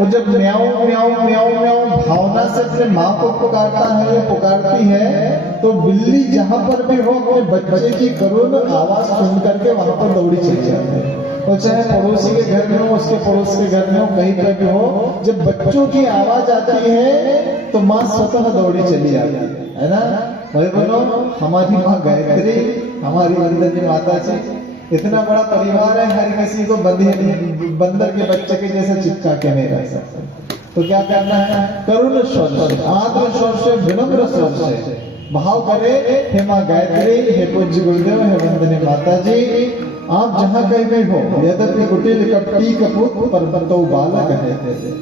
वो जब म्याऊं म्याऊं म्याऊं म्याऊं भावना से अपने माँ को पुकारता है या पुकारती है, तो बिल्ली जहां पर भी हो अपने बच्चे की करुण आवाज सुन करके वहां पर दौड़ी चली जाती है। तो चाहे पड़ोसी के घर में हो, उसके पड़ोस के घर में हो, कहीं पर भी हो, जब बच्चों की आवाज आती है तो माँ स्वतः दौड़ी चली जाती है ना। भाई बोलो, हमारी माँ गायत्री, हमारी वंदनी माता जी, इतना बड़ा परिवार है, हर किसी को बंदर के बच्चे के जैसा चिपका के नहीं रह सकते। तो क्या करना है? करुण स्वर से, आत्म स्वर से, विनम्र स्वर से भाव करे, हे माँ गायत्री, हे पूज्य गुरुदेव, हे वंदनी माता जी, आप जहाँ कहीं भी हो, यद्यपि कुटिल कपटी कपूत परंतु बालक है।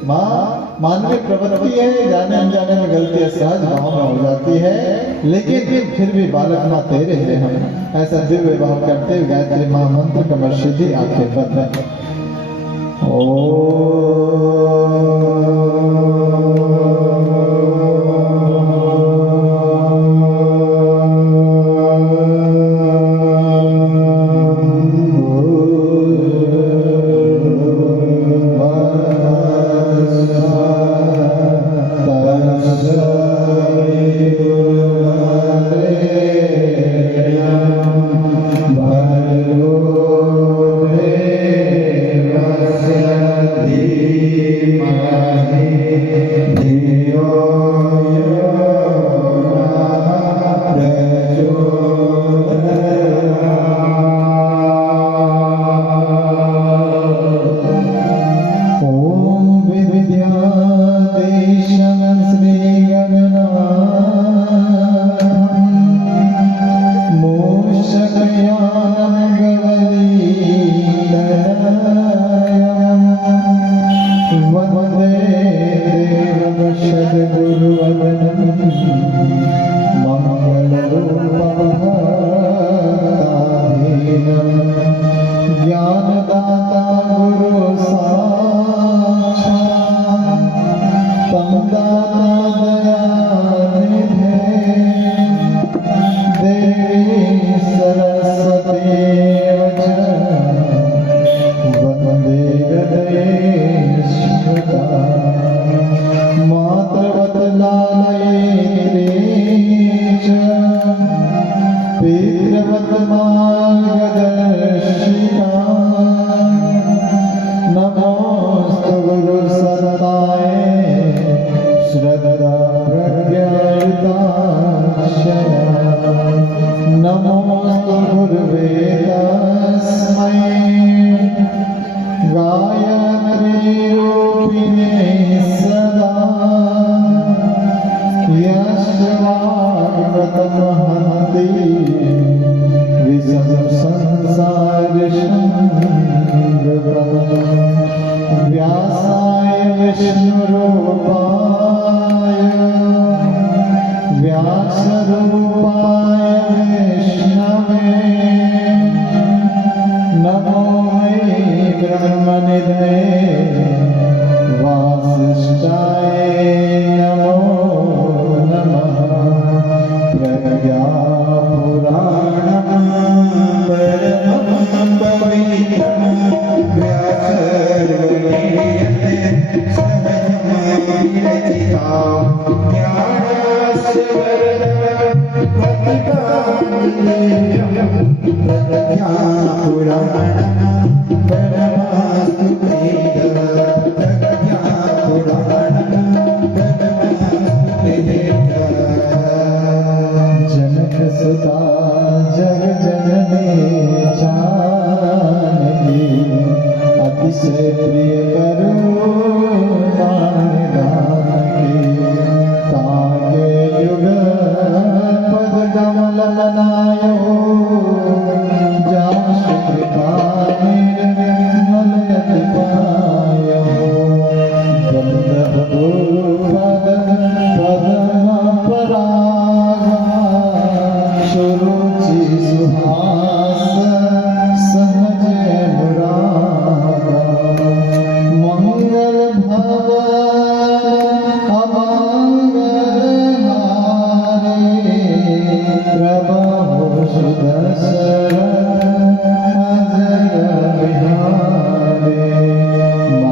माँ मानवीय प्रवृत्ति है, जाने अनजाने में गलतियां सहज भाव में हो जाती है, लेकिन फिर भी बालक माँ तेरे हैं हम, ऐसा दिव्य भाव करते हुए गायत्री माँ मंत्र कमर सीधी आंखें बंद।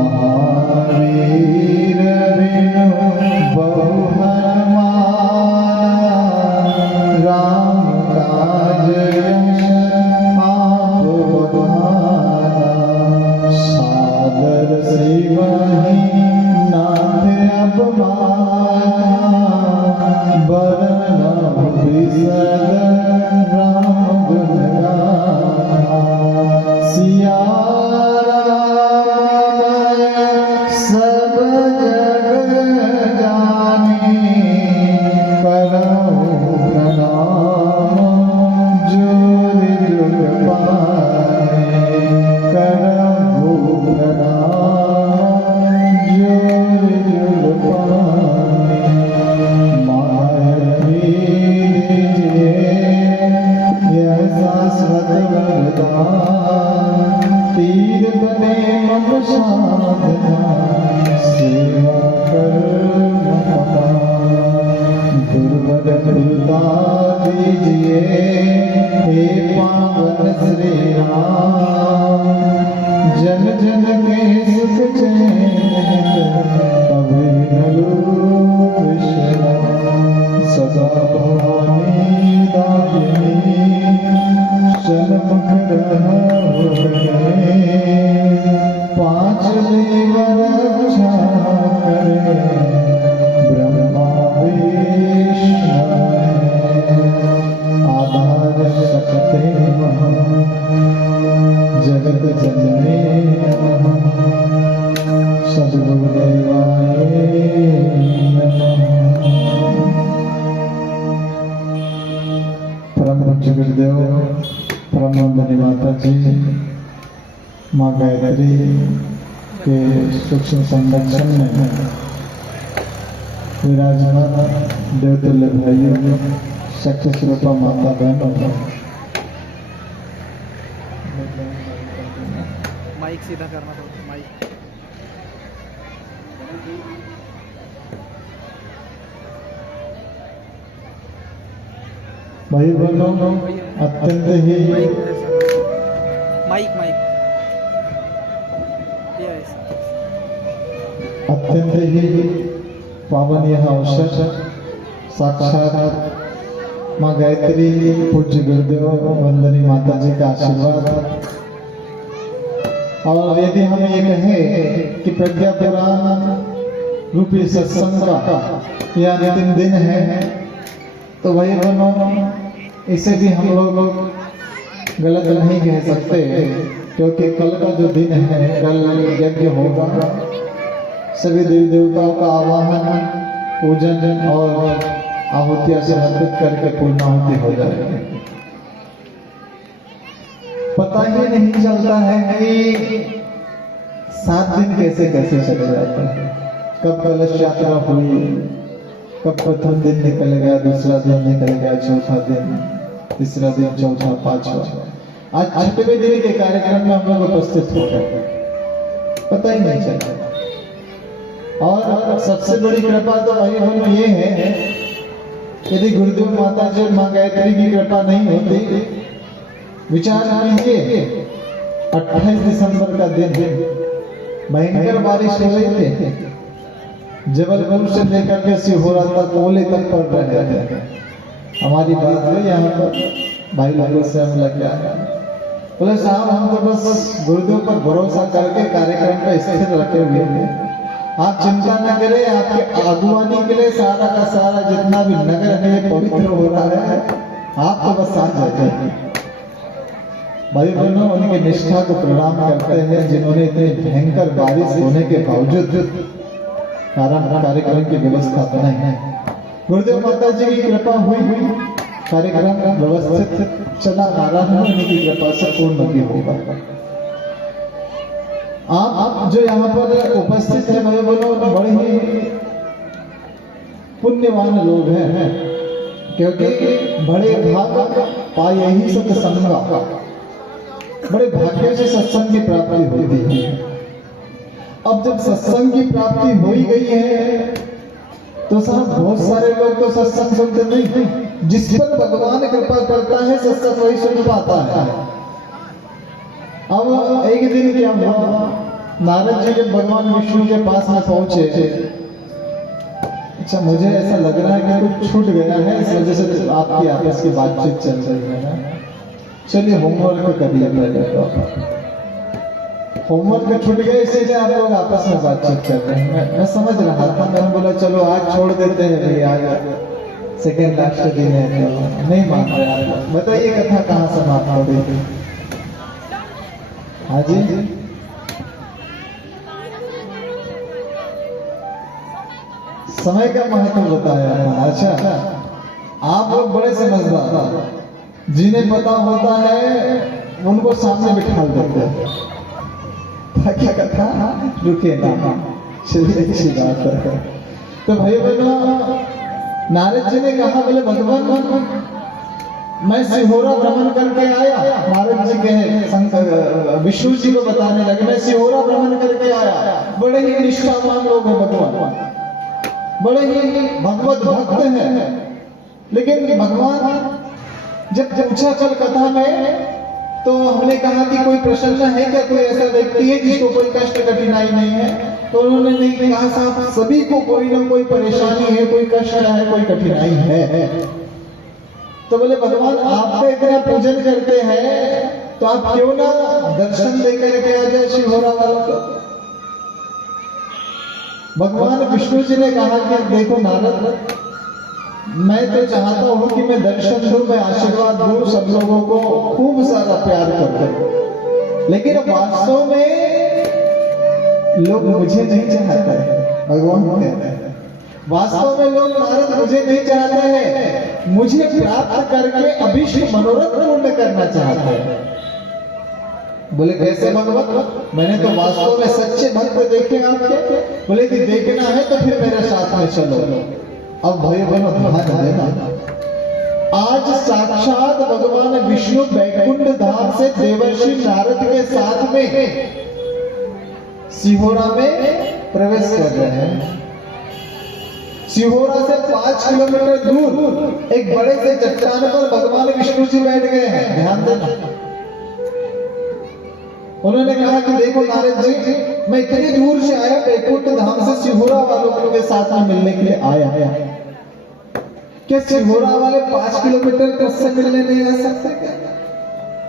महावीर सब जग जाने करहु प्रणाम जुग जुग पाए करहु प्रणाम जुग जुग पाए माया यह शाश्वत वरदान तीर बने मन साधना सेवा कर गुरुवर कृपा दीजिए हे पावन श्री राम जन जन के सुख चैन कभी न सदा भवानी दायिनी सन्मुख पांच देव रक्षा करे ब्रह्मा विष्णु आधार सकते जगत जनने सद्गुरुदेवाय परम पूज्य गुरुदेव परम वंदनीय माता जी माँ गायत्री के सूक्ष्म संरक्षण में विराजमान देवतुल्य भाइयों शक्ति स्वरूपा माता बहनों माइक सीधा करना तो माइक भाई बहनों अत्यंत ही माइक अत्यंत ही पावन यह अवसर साक्षात माँ गायत्री पूज्य गुरुदेव वंदनीय माता जी का आशीर्वाद और यदि हम ये कहें कि प्रज्ञा पुराण रूपी सत्संग का यह अंतिम दिन है तो वही बनो इसे भी हम लोग गलत नहीं कह सकते क्योंकि कल का जो दिन है कल यज्ञ होगा सभी देवी देवताओं का आवाहन पूजन और आहुतियां समर्पित करके पूर्णाहुति हो जाएगी। पता ही नहीं चलता है कि 7 दिन कैसे कैसे चले जाते हैं। कब कलश यात्रा हुई, कब प्रथम दिन निकल गया, दूसरा दिन निकल गया, चौथा दिन, तीसरा दिन, चौथा, पांचवा, आज 8वें दिन के कार्यक्रम में हम लोग उपस्थित हो गए, पता ही नहीं चला। और सबसे बड़ी कृपा तो भाई बहनों ये है, यदि गुरुदेव माता जी और माँ गायत्री की कृपा नहीं होती, विचार कीजिए 28 दिसंबर का दिन भयंकर बारिश हो रही थी, जबलपुर से लेकर के सिहोरा तक ओले तक पड़ रहे थे। हमारी बात है यहाँ पर भाई लोगों से हम लग गया, बोले साहब हम तो बस गुरुदेव पर भरोसा करके कार्यक्रम पर स्थिर रखे हुए हैं, आप चिंता न करें, आपके आगुवानी के लिए सारा का सारा जितना भी नगर है पवित्र हो रहा है, आप तो बस साथ जाइए। भाई बहनों उनकी निष्ठा को प्रणाम करते हैं जिन्होंने इतनी भयंकर बारिश होने के बावजूद कार्यक्रम की व्यवस्था बनाई है। गुरुदेव माता जी की कृपा हुई कार्यक्रम व्यवस्थित चला आ रहा है, उनकी कृपा से पूर्ण भी होगा। आप जो यहाँ पर उपस्थित है भाई बहनों बड़े ही पुण्यवान लोग हैं, क्योंकि बड़े भाग पाए ही सत्संगा, बड़े भाग्य से सत्संग की प्राप्ति होती है। अब जब सत्संग की प्राप्ति हो ही गई है तो साहब बहुत सारे लोग तो सत्संग सुनते नहीं, जिस पर भगवान कृपा करता है सत्संग वही सुन पाता है। अब एक दिन क्या हुआ, नारद जी जब भगवान विष्णु के पास में पहुंचे, अच्छा मुझे ऐसा लग रहा है कि कुछ छूट गया है, इस वजह से आपकी आपस की बातचीत चल रही है ना। चलिए होमवर्क करिए पहले, तो होमवर्क छूट गया इसलिए आप लोग आपस में बातचीत कर रहे हैं। मैं समझ रहा था, मैंने बोला चलो आज छोड़ देते हैं भाई, आज सेकेंड लास्ट दिन है, तो नहीं मान रहे आप। बताइए कथा कहाँ समाप्त हो गई थी? हाँ जी समय का महत्व बताया था। अच्छा, आप लोग बड़े समझदार, जिन्हें पता होता है उनको सामने बिठा देते हैं। क्या कथा रुके ना, चलिए अच्छी बात है। तो भाई बहनों, नारद जी ने कहा, बोले भगवान मैं सिहोरा भ्रमण करके आया। नारद जी कहे विष्णु जी को बताने लगे, मैं सिहोरा भ्रमण करके आया। बड़े ही निष्ठावान लोग हैं भगवान, बड़े ही भगवत भक्त हैं। लेकिन भगवान जब पूछा कल कथा में, तो हमने कहा कि कोई प्रसन्न है क्या, कोई ऐसा व्यक्ति है जिसको कोई कष्ट कठिनाई नहीं है? तो उन्होंने नहीं कहा, साहब सभी को कोई ना कोई परेशानी है, कोई कष्ट है, कोई कठिनाई है। तो बोले भगवान आपका इतना पूजन करते हैं, तो आप क्यों ना दर्शन देकर के आ जाए शिवहोरा वालों को। भगवान विष्णु जी ने कहा कि देखो नारद, मैं तो चाहता हूं कि मैं दर्शन दूं, मैं आशीर्वाद दूं, सब लोगों को खूब सारा प्यार करता, लेकिन वास्तव में लोग मुझे नहीं चाहते हैं। भगवान कहते हैं वास्तव में लोग नारद मुझे नहीं चाहते हैं, मुझे प्राप्त करके अभीष्ट मनोरथ पूर्ण करना चाहते हैं। बोले कैसे भगवत? मैंने तो वास्तव में सच्चे भक्त देखे आपके। बोले कि देखना है तो फिर मेरे साथ में चलो। अब भाई बहनों ध्यान देना, आज साक्षात भगवान विष्णु बैकुंठ धाम से देवर्षि नारद के साथ में सिहोरा में प्रवेश कर रहे हैं। सिहोरा से 5 किलोमीटर दूर एक बड़े से चट्टान पर भगवान विष्णु जी बैठ गए हैं। ध्यान देना, उन्होंने कहा कि देखो नारद जी, मैं इतनी दूर से आया, बैकुंठ धाम से सिहोरा वालों के साथ में मिलने के लिए आया। क्या सिहोरा वाले 5 किलोमीटर मुझसे मिलने नहीं आ सकते क्या?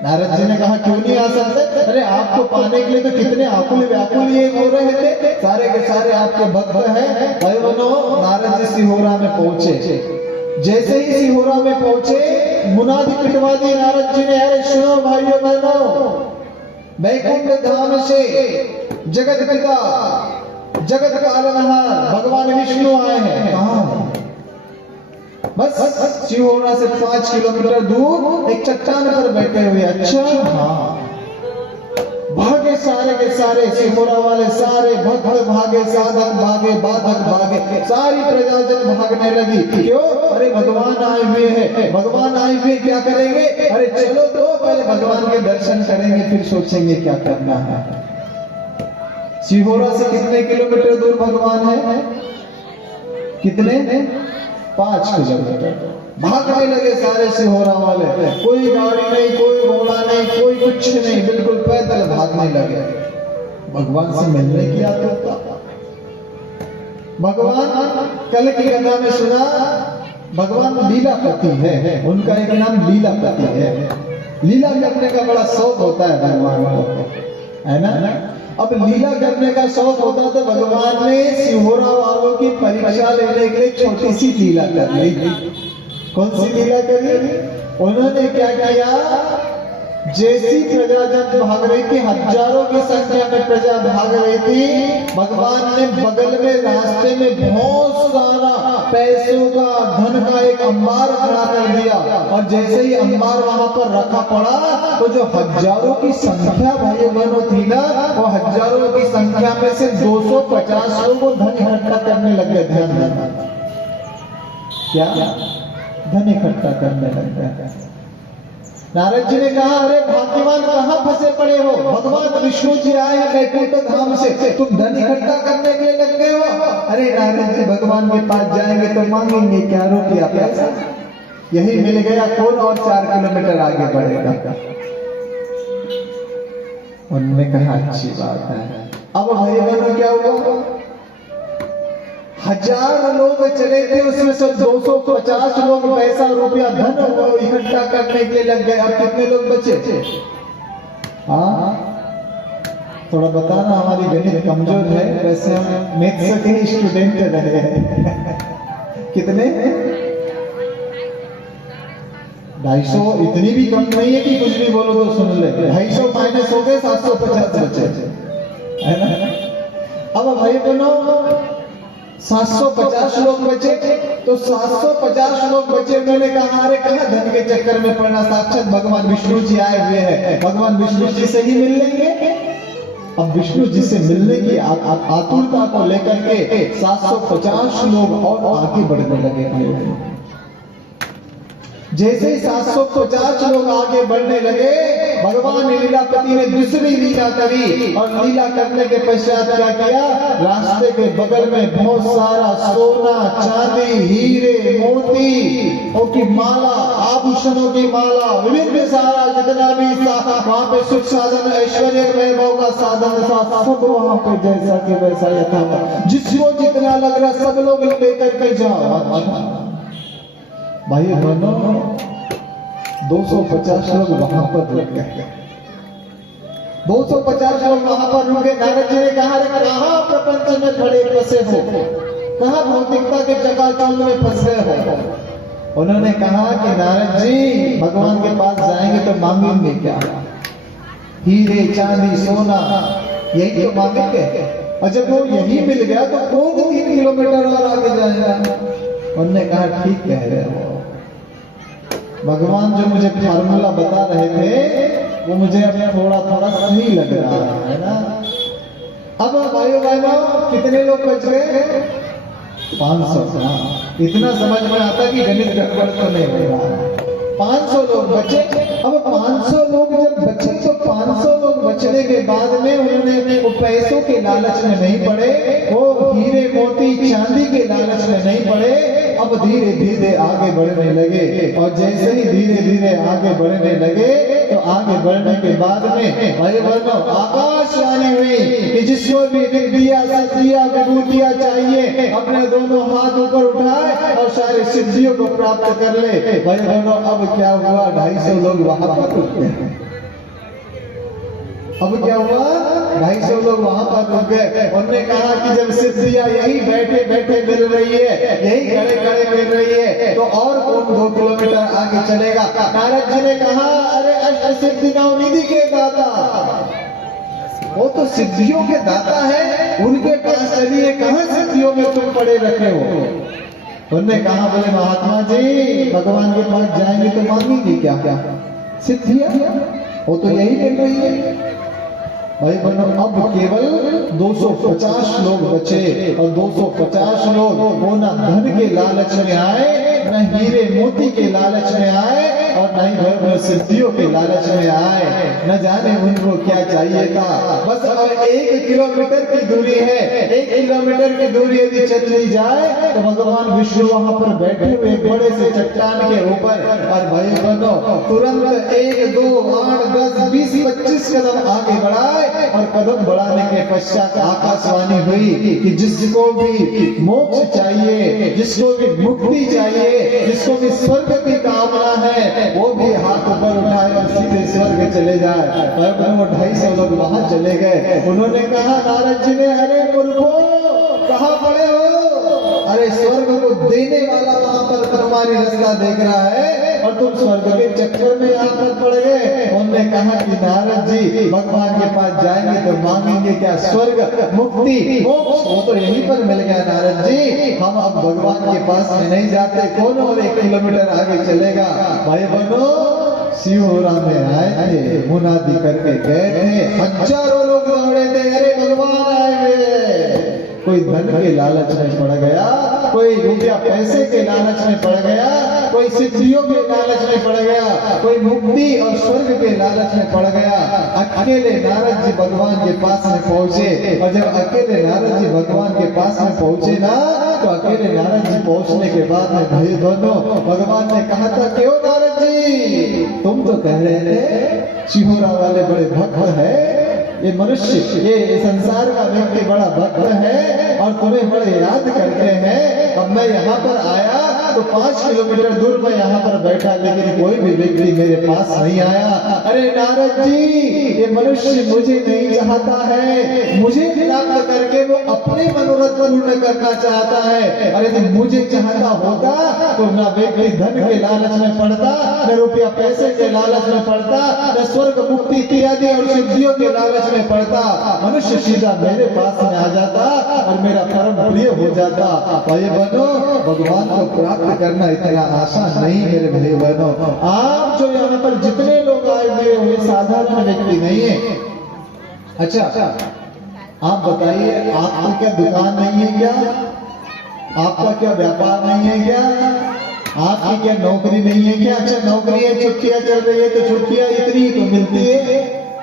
नारद जी ने कहा क्यों नहीं आ सकते? अरे आपको पाने के लिए तो कितने आकुल व्याकुल ये हो रहे थे, सारे के सारे आपके भक्त हैं। भाई बहनों, नारद जी सिहोरा में पहुंचे। जैसे ही सिहोरा में पहुंचे, मुनादी पिटवा दी नारद जी ने, अरे सुनो भाइयों बहनों, बैकुंठ धाम से जगत पिता जगत पालनहार भगवान विष्णु आए हैं। कहां? बस सिहोरा से 5 किलोमीटर दूर एक चट्टान पर बैठे हुए। अच्छा, हाँ। भागे सारे के सारे सिहोरा वाले, सारे भक्त भागे, साधक भागे, बाधक भागे, सारी प्रजाजन भागने लगी। क्यों? अरे भगवान आए हुए हैं, भगवान आए हुए, क्या करेंगे? अरे चलो तो पहले भगवान के दर्शन करेंगे, फिर सोचेंगे क्या करना है। सिहोरा से कितने किलोमीटर दूर भगवान है? कितने? 5 किलोमीटर। भागने लगे सारे सिहोरा वाले, कोई गाड़ी नहीं, कोई घोड़ा नहीं, कोई कुछ नहीं, बिल्कुल पैदल भागने लगे। भगवान से मिलने की आतुरता। भगवान कल की कथा में सुना, भगवान लीलापति है, उनका एक नाम लीलापति है। लीला करने का बड़ा शौक होता है भगवान को, है ना? अब लीला करने का शौक होता तो भगवान ने सिहोरा वालों की परीक्षा लेने के लिए छोटी सी लीला कर ली। कौन सी लीला करी? उन्होंने क्या किया, जैसी प्रजाजन भाग रही थी, हजारों की संख्या में प्रजा भाग रही थी, भगवान ने बगल में रास्ते में बहुत सारा पैसों का, धन का एक अंबार खड़ा कर दिया। और जैसे ही अंबार वहां पर रखा पड़ा, तो जो हजारों की संख्या भाई बहनों थी ना, वो हजारों की संख्या में से 250 लोग को धन इकट्ठा करने लग गए। ध्यान देना, क्या धन इकट्ठा करने लग गए। नारद जी ने कहा, अरे भाग्यवान कहां फंसे पड़े हो? भगवान विष्णु जी आए हैं बैकुंठ धाम से, तुम धन इकट्ठा करने के लिए लग गए हो? अरे नारद जी, भगवान के पास जाएंगे तो मांगेंगे क्या? रुपया पैसा। यही मिल गया, कौन और 4 किलोमीटर आगे बढ़ेगा? उन्होंने कहा अच्छी बात है। अब भाई बहनों क्या हुआ? 1000 लोग चले थे, उसमें से 250 लोग पैसा, रुपया, धन इकट्ठा करने के लिए लग गए। अब कितने लोग बचे? हाँ, थोड़ा बताना, हमारी गणित कमजोर है, वैसे हम मैथ्स के स्टूडेंट रहे हैं। कितने? 250। इतनी भी कम नहीं है कि कुछ भी बोलो तो सुन ले। 250 माइनस हो गए, 750 बचे, है ना? अब भाई बहनों, 750 लोग बचे। तो 750 लोग बचे, उन्होंने कहा अरे कहाँ धन के चक्कर में पड़ना, साक्षात भगवान विष्णु जी आए हुए हैं, भगवान विष्णु जी से ही मिल लेंगे। अब विष्णु जी से मिलने की आतुरता को लेकर के 750 लोग और आगे बढ़ने लगे। जैसे ही 750 लोग आगे बढ़ने लगे, भगवान लीलापति ने दूसरी लीला करी, और लीला करने के पश्चात क्या किया, रास्ते के बगल में बहुत सारा सोना चांदी हीरे मोती की माला, आभूषणों की माला, विभिन्न सारा जितना भी वहां पे सुख साधन ऐश्वर्य वैभव का साधन था, सब वहां पे जैसा के वैसा यथा, जिसको जितना लग रहा सब लोग लेकर के जाओ। भाई बहनों, 250 लोग वहां पर रुक गए। 250 लोग वहां पर रुके। नारद जी ने कहा कहाँ प्रपंच में खड़े फंसे हो, कहाँ भौतिकता के चकाचौंध में फंस गए हो। उन्होंने कहा कि नारद जी भगवान के पास जाएंगे तो मांगेंगे क्या, हीरे चांदी सोना, यही तो मांगेंगे। और जब वो यही मिल गया तो कौन 3 किलोमीटर और आगे जाएगा। उन्होंने कहा ठीक कह रहे हो। भगवान जो मुझे फार्मूला बता रहे थे वो मुझे अब थोड़ा थोड़ा सही लग रहा है ना। अब भाइयों बहनों कितने लोग बच गए, 500। इतना समझ में आता कि गणित गड़बड़ तो नहीं हो रहा। 500 लोग बचे। अब 500 लोग जब बचे तो 500 लोग बचने के बाद में उन्होंने वो पैसों के लालच में नहीं पड़े, वो हीरे मोती चांदी के लालच में नहीं पड़े। अब धीरे धीरे आगे बढ़ने लगे, और जैसे ही धीरे धीरे आगे बढ़ने लगे तो आगे बढ़ने के बाद में भाई बहनों आकाशवाणी हुई कि जिसको भी विद्या सिद्धियां विभूतियां चाहिए अपने दोनों हाथ ऊपर उठाए और सारी सिद्धियों को प्राप्त कर ले। भाई बहनों अब क्या हुआ, 250 लोग वहां पर रुक गए। अब क्या हुआ, 250 लोग वहां पर रुक गए। उन्होंने कहा कि जब सिद्धियां यही बैठे बैठे मिल रही है, यही खड़े खड़े मिल रही है, तो और कौन 2 किलोमीटर आगे चलेगा। नारद जी ने कहा अरे अष्ट सिद्धि नवनिधि के दाता, वो तो सिद्धियों के दाता है, उनके पास चलिए, कहां सिद्धियों में तुम पड़े रखे हो। उन्होंने कहा बोले महात्मा जी भगवान के पास जाएंगे तो मांगेंगे क्या क्या सिद्धियां, वो तो यही मिल रही है। भाई बहनों अब केवल 250 लोग बचे, और 250 लोग वो ना धन के लालच में आए, न हीरे मोती के लालच में आए, और न ही सिद्धियों के लालच में आए। न जाने उनको क्या चाहिए था। बस अब 1 किलोमीटर की दूरी है, 1 किलोमीटर की दूरी यदि चल ली जाए तो भगवान विष्णु वहां पर बैठे हुए बड़े से चट्टान के ऊपर। और भाई बहनों तुरंत 1 2 8 10 20 25 कदम आगे बढ़ाए, और कदम बढ़ाने के पश्चात आकाशवाणी हुई कि जिसको भी मोक्ष चाहिए, जिसको भी मुक्ति चाहिए, जिसको भी स्वर्ग की कामना है, वो भी हाथ ऊपर उठाए और सीधे स्वर्ग चले जाए। वो 250 लोग वहां चले गए। उन्होंने कहा नारद जी ने अरे मूर्खो कहां पड़े हो, अरे स्वर्ग को देने वाला वहां पर तुम्हारी रास्ता देख रहा है और तुम स्वर्ग के चक्कर में यहाँ पर पड़ गए। उन्होंने कहा कि नारद जी भगवान के पास जाएंगे तो मांगेंगे क्या, स्वर्ग मुक्ति मोक्ष, वो तो यहीं पर मिल गया नारद जी, हम अब भगवान के पास में नहीं जाते, कौन और 1 किलोमीटर आगे चलेगा। भाई बहनों शिवपुरा में आए थे, मुनादी करके गए थे, हजारों लोग दौड़े थे, अरे भगवान आए हुए। कोई धन के लालच में पड़ गया, कोई रुपया पैसे के लालच में पड़ गया, कोई सिद्धियों के लालच में पड़ गया, कोई मुक्ति और स्वर्ग के लालच में पड़ गया। अकेले नारद जी भगवान के पास में पहुंचे, और जब अकेले नारद जी भगवान के पास में पहुंचे ना, तो अकेले नारद जी पहुंचने के बाद में भाई बहनों भगवान ने कहा था क्यों नारद जी तुम तो कह रहे थे शिहोरा वाले बड़े भक्त है, ये मनुष्य ये संसार का व्यक्ति बड़ा भक्त है और तुम्हें बड़े याद करते हैं। अब मैं यहाँ पर आया तो 5 किलोमीटर दूर मैं यहाँ पर बैठा, लेकिन कोई भी व्यक्ति मेरे पास नहीं आया। अरे नारद जी, ये मनुष्य मुझे नहीं चाहता है, मुझे प्राप्त करके वो अपने मनोरथ पूर्ण करना चाहता है। अरे तो मुझे चाहता होता तो ना व्यक्ति धन के लालच में पड़ता, न रुपया पैसे के लालच में पड़ता, न स्वर्ग मुक्ति इत्यादि और सिद्धियों के लालच में पड़ता। मनुष्य सीधा मेरे पास में आ जाता और मेरा परम प्रिय हो जाता। भाई बहनों, भगवान को प्राप्त करना इतना आसान नहीं मेरे भाई बहनों। आप जो यहाँ पर जितने लोग आए हुए हुए साधारण व्यक्ति नहीं है। अच्छा, आप बताइए, आपकी क्या दुकान नहीं है क्या? आपका क्या व्यापार नहीं है क्या? आपकी क्या नौकरी नहीं है क्या? अच्छा, नौकरी है, छुट्टियां चल रही है तो छुट्टियां इतनी तो मिलती है।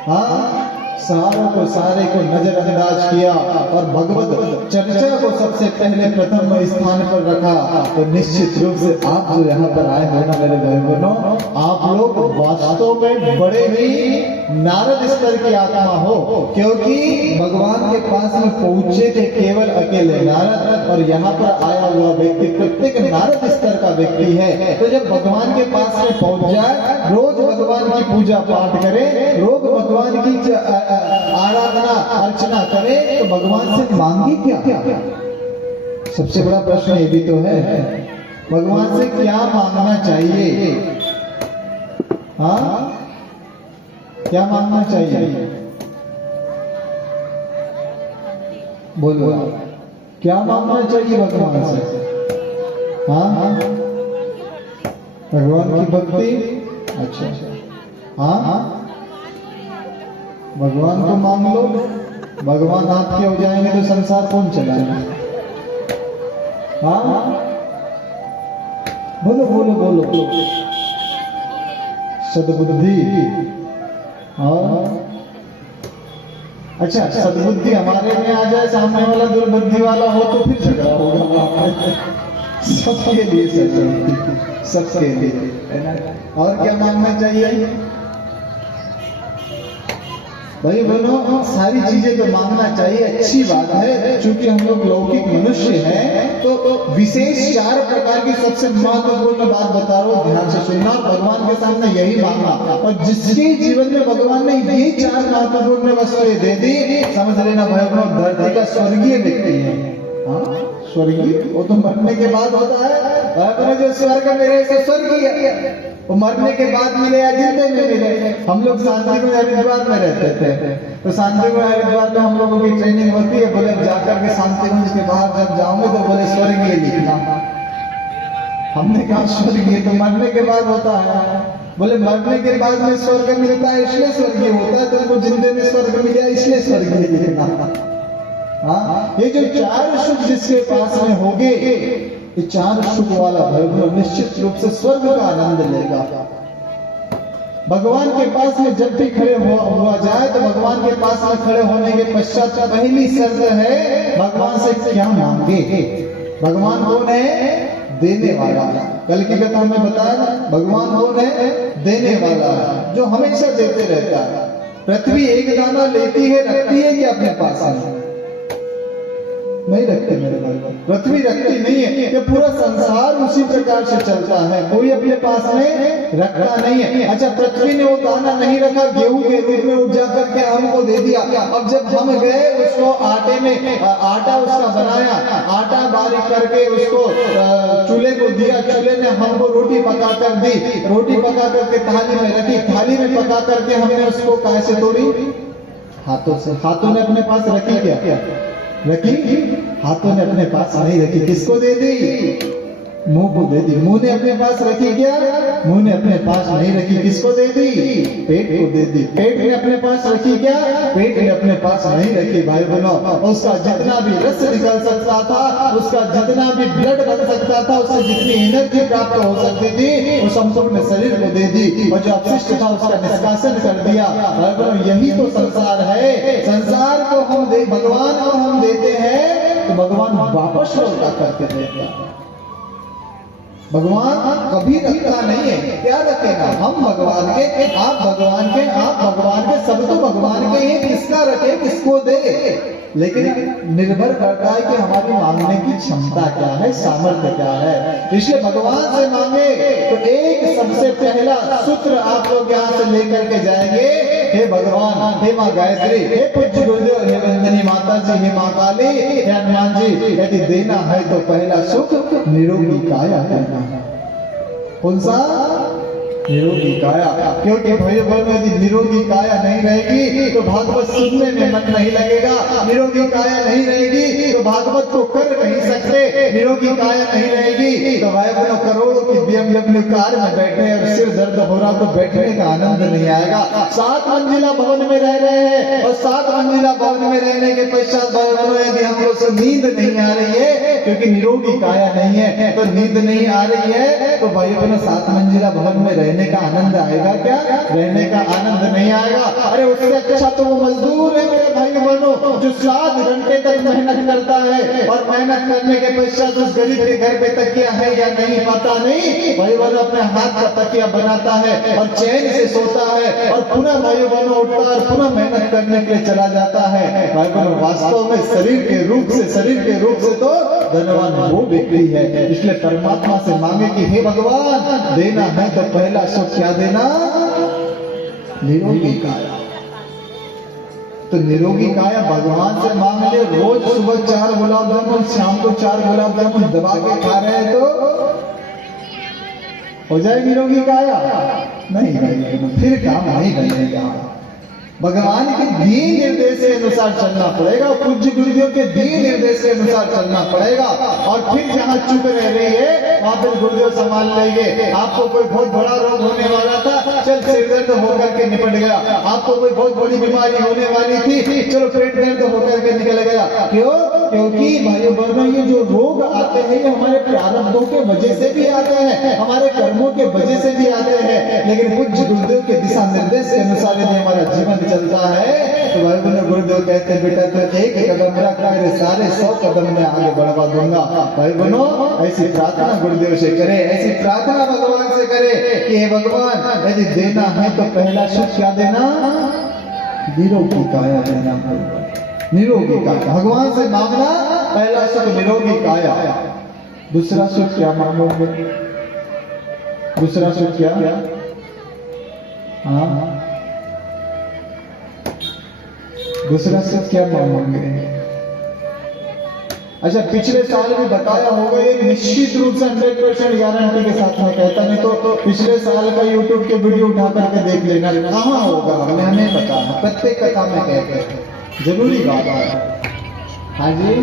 हाँ, सारे को नजरअंदाज किया और भगवत चर्चा को सबसे पहले प्रथम स्थान पर रखा। तो निश्चित रूप से आप जो यहाँ पर आए हो ना मेरे भाई बहनों, आप लोग वास्तव में बड़े ही नारद स्तर की आत्मा हो, क्योंकि भगवान के पास में पहुंचे थे केवल अकेले नारद, और यहाँ पर आया हुआ व्यक्ति प्रत्येक नारद स्तर का व्यक्ति है। तो जब भगवान के पास में पहुंच जाए, रोज भगवान की पूजा पाठ करे, रोज भगवान की आराधना अर्चना करे, तो भगवान से मांगी क्या? सबसे बड़ा प्रश्न ये भी तो है, भगवान से क्या मांगना चाहिए? हाँ, क्या मांगना चाहिए? बोलो, क्या मांगना चाहिए भगवान से? हाँ, भगवान की भक्ति। अच्छा, हाँ, भगवान को मांग लो, भगवान आपके हो जाएंगे तो संसार कौन चलाएगा? हाँ, बोलो बोलो बोलो। सद्बुद्धि। अच्छा, सद्बुद्धि हमारे में आ जाए, सामने वाला दुर्बुद्धि वाला हो तो फिर झगड़ा होगा। सबके लिए सद्बुद्धि, सबके लिए। और क्या मांगना चाहिए भाई बहनों? सारी चीजें तो मांगना चाहिए, अच्छी बात है। क्योंकि हम लोग लौकिक मनुष्य हैं, तो विशेष 4 प्रकार की सबसे महत्वपूर्ण बात बता रहा हूँ, ध्यान से सुनना। भगवान के सामने यही मांगना, और जिसके जीवन में भगवान ने ये 4 महत्वपूर्ण वस्तुएं दे दी, समझ लेना भाई बहनों, धरती का स्वर्गीय व्यक्ति है। हाँ, स्वर्गीय वो तो मरने के बाद होता है। जो स्वर्ग में रहे से स्वर्गीय, वो मरने के बाद मिले या जिंदे में मिले। हम लोग शांति में हरिद्वार में रहते थे, तो शांति में हरिद्वार में हम लोगों की ट्रेनिंग होती है। बोले जाकर के शांतिकुंज के बाहर जब जाओगे तो बोले स्वर्गीय लिखना। हमने कहा स्वर्गीय तो मरने के बाद होता है। बोले मरने के बाद में स्वर्ग मिलता है इसलिए स्वर्गीय होता है, तुमको जिंदे में स्वर्ग मिला इसलिए स्वर्गीय लिखना। हाँ, ये जो 4 सुख जिसके पास में होंगे, ये 4 सुख वाला भाई निश्चित रूप से स्वर्ग का आनंद लेगा। भगवान के पास में जब भी खड़े हुआ जाए, तो भगवान के पास में खड़े होने के पश्चात पहली शर्त है, भगवान से क्या मांगे? भगवान कौन है? देने वाला। कल की कथा में बताया, भगवान कौन है? देने वाला, जो हमेशा देते रहता है। पृथ्वी एक दाना लेती है, रखती है कि अपने पास नहीं रखते मेरे भाई? पृथ्वी रखती नहीं है, ये पूरा संसार उसी प्रकार से चलता है, कोई अपने पास में रखता नहीं है। अच्छा, पृथ्वी ने वो दाना नहीं रखा, गेहूं के रूप में उपजा करके हमको दे दिया। अब जब हम गए उसको आटे में आटा उसका बनाया, आटा बारीक करके उसको चूल्हे को दिया, चूल्हे ने हमको रोटी पका कर दी, रोटी पका करके थाली में रखी, थाली में पका करके हमने उसको कैसे तोड़ी? हाथों से। हाथों ने अपने पास रखी क्या? रखी? हाथों ने अपने पास नहीं रखी, किसको दे दी? मुंह को दे दी। मुंह ने अपने पास रखी क्या? मुंह ने अपने पास नहीं रखी, किसको दे दी? पेट को दे दी। पेट ने अपने पास रखी क्या? पेट ने अपने पास नहीं रखी भाई बहनों। उसका जितना भी रस निकल सकता था, उसका जितना भी ब्लड बन सकता था, उससे जितनी एनर्जी प्राप्त हो सकती थी, वो संपूर्ण शरीर को दे दी, और जो अपशिष्ट था उसका निष्कासन कर दिया। भाई बहनों, यही तो संसार है। संसार को हम भगवान को हम देते हैं, तो भगवान वापस लौटा करके देता है। भगवान कभी रखता नहीं है, क्या रखेगा? हम भगवान के, आप भगवान के, आप भगवान के, सब तो भगवान के हैं, किसका रखे, किसको दे? लेकिन निर्भर करता है कि हमारी मांगने की क्षमता क्या है, सामर्थ्य क्या है। इसलिए भगवान से मांगे तो एक सबसे पहला सूत्र आप लोग यहाँ से लेकर के जाएंगे, हे भगवान, हे माँ गायत्री, हे पूज्य गुरुदेव, हे वंदनी माता जी, हे माँ काली, हे हनुमान जी, यदि देना है तो पहला सुख निरोगी काया देना है। कौन सा? निरोगी काया। क्योंकि भाइयों बहनों, यदि निरोगी काया नहीं रहेगी तो भागवत सुनने में मन नहीं लगेगा। निरोगी काया नहीं रहेगी तो भागवत को कर नहीं सकते। निरोगी काया नहीं रहेगी तो भाई बहनों, करोड़ों की BMW कार में बैठे और सिर दर्द हो रहा तो बैठने का आनंद नहीं आएगा। 7 मंजिला भवन में रह रहे हैं और 7 मंजिला भवन में रहने के पश्चात भाई बहनों, यदि हम लोग से नींद नहीं आ रही है क्योंकि निरोगी काया नहीं है, तो नींद नहीं आ रही है तो भाई बहनों 7 मंजिला भवन में रहने का आनंद आएगा क्या? रहने का आनंद नहीं आएगा। अरे उससे अच्छा तो वो मजदूर है मेरे भाई बहनों, जो 7 घंटे तक मेहनत करता है और मेहनत करने के पश्चात उस गरीब के घर पे तकिया है या नहीं पता नहीं, भाई बहनों अपने हाथ का तकिया बनाता है और चैन से सोता है और पुनः भाई बहनों उठता है और पुनः मेहनत करने के लिए चला जाता है। भाई बहनों, वास्तव में शरीर के रूप से तो धनवान वो व्यक्ति है। इसलिए परमात्मा से मांगे कि हे भगवान, देना है तो पहला सुख क्या देना? निरोगी काया। तो निरोगी काया भगवान से मांग ले। रोज सुबह 4 गुलाब जामुन, शाम को 4 गुलाब जामुन दबा के खा रहे हैं तो हो जाए निरोगी काया? नहीं, फिर काम नहीं बनेगा। भगवान के दिए निर्देश के अनुसार चलना पड़ेगा, पूज्य गुरुदेव के दिए निर्देश के अनुसार चलना पड़ेगा। और फिर जहाँ चुप रह रही है वहां पर गुरुदेव संभाल लेंगे। आपको कोई बहुत बड़ा रोग होने वाला था, चल सिर दर्द होकर के निपट गया। आपको कोई बहुत बड़ी बीमारी होने वाली थी, चलो पेट दर्द होकर के निकल गया। क्यों? क्योंकि भाइयों बहनों, ये जो रोग आते हैं ये हमारे प्रारब्धों के वजह से भी आते हैं, हमारे कर्मों के वजह से भी आते हैं। लेकिन पूज्य गुरुदेव के दिशा निर्देश के अनुसार यदि हमारा जीवन चलता है तो भाई बहनों, गुरुदेव कहते हैं बेटा तो एक कदम रख, मेरे सारे 100 कदम में आगे बढ़वा दूंगा। भाई बहनों, ऐसी प्रार्थना गुरुदेव से करे, ऐसी प्रार्थना भगवान से करे कि हे भगवान, यदि देना है तो पहला सुख क्या देना? निरोगी काया देना। निरोगी काया भगवान से मांगना, पहला सुख निरोगी काया। दूसरा सुख क्या मांगोगे? दूसरा सुख क्या? हाँ, दूसरा सुख क्या मांगोगे? अच्छा, पिछले साल भी बताया होगा, ये निश्चित रूप से 100% गारंटी के साथ में कहता, नहीं तो पिछले साल का YouTube के वीडियो उठा करके देख लेना, कहाँ होगा हमें नहीं पता। प्रत्येक कथा में कहते हैं, जरूरी बात है। हाँ जी,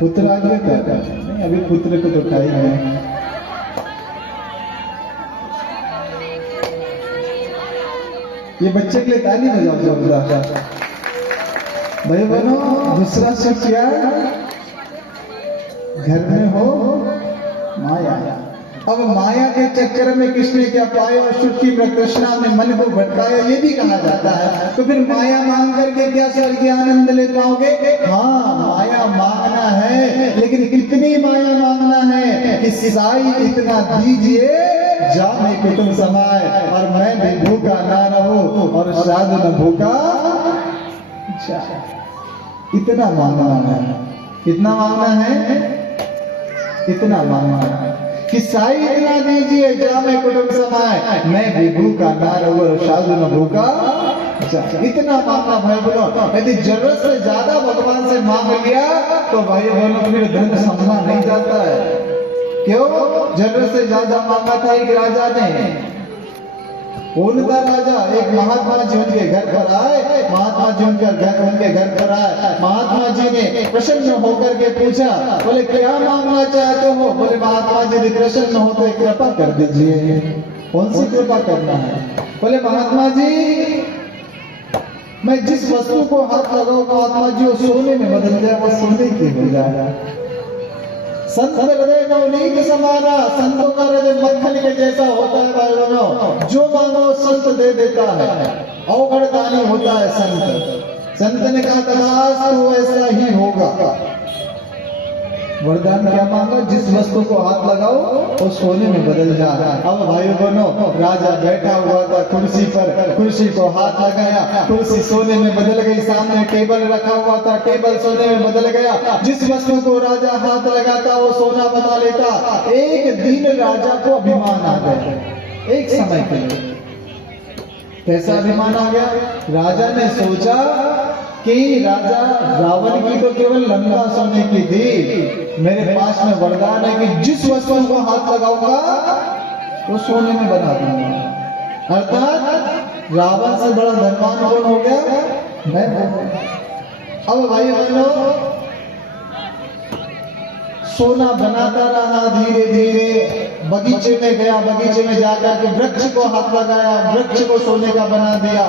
पुत्र आगे कहता है नहीं, अभी पुत्र को तो उठाई है। ये बच्चे के लिए ताली बजाओ जोरदार। भाई बहनों, दूसरा सुख क्या? घर में हो माया। अब माया के चक्कर में किसने क्या पाया और सुख की तृष्णा में मन को भटकाया, ये भी कहा जाता है। तो फिर माया मांग करके क्या स्वर्गीय आनंद ले पाओगे? हाँ, माया मांगना है, लेकिन कितनी माया मांगना है कि साई इतना दीजिए जाने कुटुंब समाए और मैं भी भूखा ना रहूं और साधु न भूखा। इतना मांगना है। कितना मांगना है? इतना मांगना है कि साई इतना दीजिए जाने कुटुंब समाए, मैं भी भूखा ना रहूं और साधु न भूखा। इतना मांगना भाई बोलो। यदि जरूरत से ज्यादा भगवान से मांग लिया तो भाई बोलो फिर धन संभला नहीं जाता है। क्यों? जरूरत से ज्यादा मांगा था एक राजा ने। कौन था राजा? एक महात्मा जी उनके घर पर आए। महात्मा जी उनके घर पर आए। महात्मा जी ने प्रसन्न होकर के पूछा, बोले क्या मांगना चाहते हो? बोले महात्मा जी ने प्रसन्न हो तो कृपा कर दीजिए। कौन सी कृपा करना है? बोले महात्मा जी, मैं जिस वस्तु को हाथ लगाऊं महात्मा जी वो सोने में बदल जाए, वो सोने की हो जाए। संत हृदय नवनीत समाना, संतों का हृदय मक्खन के जैसा होता है भाई बहनों। जो मांगो संत दे देता है, अवगढ़ दानी होता है संत। संत ने कहा तलाश तो ऐसा ही होगा। वरदान क्या मांगा? जिस वस्तु को हाथ लगाओ वो सोने में बदल जाए। अब भाइयों बहनों, राजा बैठा हुआ था कुर्सी पर, कुर्सी को हाथ लगाया, कुर्सी सोने में बदल गई। सामने टेबल रखा हुआ था, टेबल सोने में बदल गया। जिस वस्तु को राजा हाथ लगाता वो सोना बना लेता। एक दिन राजा को अभिमान आ गया, एक समय के लिए। कैसा अभिमान आ गया? राजा ने सोचा कि राजा रावण की तो केवल लंका सोने की थी, मेरे पास में वरदान है कि जिस वस्तु को हाथ लगाऊंगा वो सोने में बना दूंगा। अर्थात रावण से बड़ा धनवान कौन हो गया? मैं हो गया। अब भाई बहनों, सोना बनाता रहा, धीरे धीरे बगीचे में गया, बगीचे में जाकर के वृक्ष को हाथ लगाया, वृक्ष को सोने का बना दिया।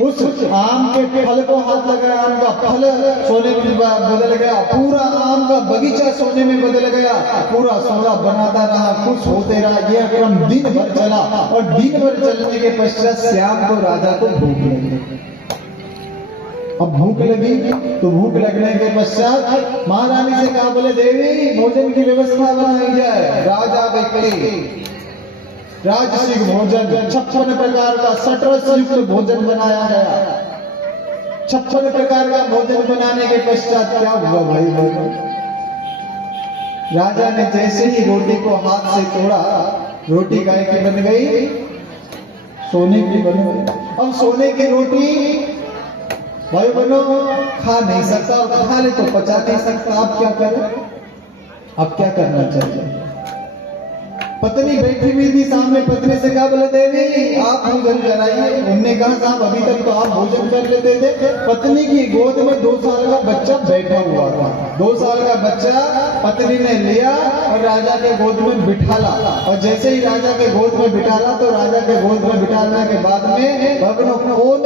उस आम के फल को हाथ लगाया, आम का फल सोने में बदल गया। पूरा आम का बगीचा सोने में बदल गया। पूरा सोना बनाता रहा, खुश होते रहा। यह क्रम दिन भर चला और दिन भर चलने के पश्चात श्याम को, राजा को भूख लगी। अब भूख लगी तो भूख लगने के पश्चात महारानी से कहा, बोले देवी भोजन की व्यवस्था बनाई जाए। राजा व्यक्ति राजसिक भोजन, 56 प्रकार का सटरस युक्त भोजन बनाया गया। 56 प्रकार का भोजन बनाने के पश्चात क्या हुआ भाई बहनों? राजा ने जैसे ही रोटी को हाथ से तोड़ा, रोटी गाय की बन गई, सोने की बन गई। अब सोने की रोटी भाई बहनों खा नहीं सकता, और खा ले तो पचा नहीं सकता। आप क्या करें? अब क्या करना चाहिए? पत्नी बैठी हुई थी सामने, पत्नी से कहा, बोले देवी आप भोजन कराइए। उन्होंने कहा, साहब अभी तक तो आप भोजन कर लेते थे। पत्नी की गोद में 2 साल का बच्चा बैठा हुआ था। 2 साल का बच्चा पत्नी ने लिया और राजा के गोद में बिठाला। और जैसे ही राजा के गोद में बिठाला तो राजा के गोद में बिठाने के बाद में भगवान कौन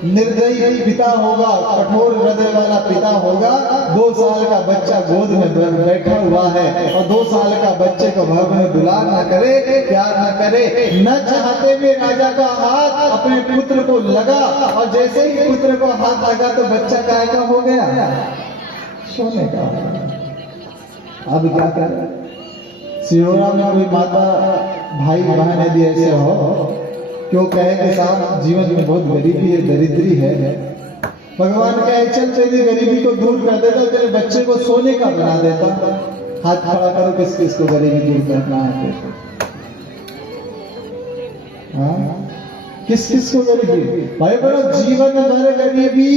निर्दयी पिता होगा, कठोर हृदय वाला पिता होगा। 2 साल का बच्चा गोद में बैठा हुआ है और 2 साल का बच्चे को भगवान दुलार न करे, प्यार न करे। न चाहते हुए राजा का हाथ अपने पुत्र को लगा और जैसे ही पुत्र को हाथ लगा तो बच्चा काय का हो गया? सोने का। अब क्या करें? सिरोरा में कोई माता भाई बहन यदि ऐसे हो, क्यों कहे कि साहब जीवन में बहुत गरीबी है, दरिद्री है, भगवान कहे चल तेरी गरीबी को दूर कर देता, तेरे बच्चे को सोने का बना देता। हाथ खड़ा करो, किस किस को गरीबी दूर करना है? किस किस को गरीबी? भाई बड़ा जीवन भर गरीबी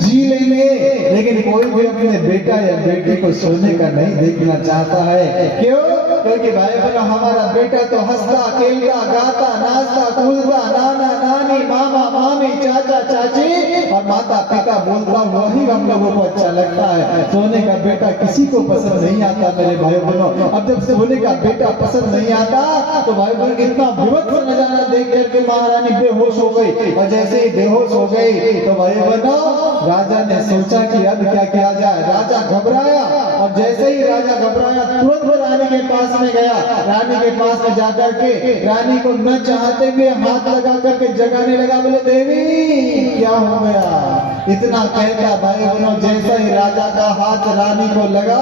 जी लेंगे, लेकिन कोई भी अपने बेटा या बेटी को सोने का नहीं देखना चाहता है। क्यों? क्योंकि भाई बड़ा हमारा बेटा तो हंसता खेलता गाता नाचता कूदता, नाना नानी मामा मामी चाचा चाची और माता पिता बोलता, वही हम लोगों को अच्छा लगता है। सोने का बेटा किसी को पसंद नहीं आता मेरे भाई बहनों। अब जब सोने का बेटा पसंद नहीं आता तो भाई बहन इतना विभत्स नजारा देख करके महारानी बेहोश हो गई। और जैसे ही बेहोश हो गई तो भाई बहनों राजा ने सोचा कि अब क्या किया जाए। राजा घबराया और जैसे ही राजा घबराया तुरंत रानी के पास में गया। रानी के पास में जाकर के रानी को न चाहते हुए हाथ लगा करके जगाने लगा, बोले देवी क्या हो गया? इतना कहता भाई बहनों जैसा ही राजा का हाथ रानी को लगा,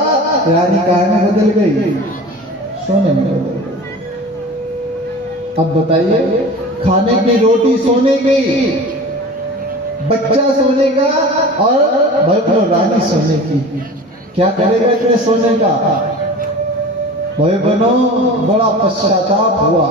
रानी काहे में बदल गई? सोने में बदल गई। अब बताइए, खाने की रोटी सोने की, बच्चा सोने का और भाई रानी सोने की। क्या करेगा इतने सोने का? भाई बहनों बड़ा पश्चाताप हुआ।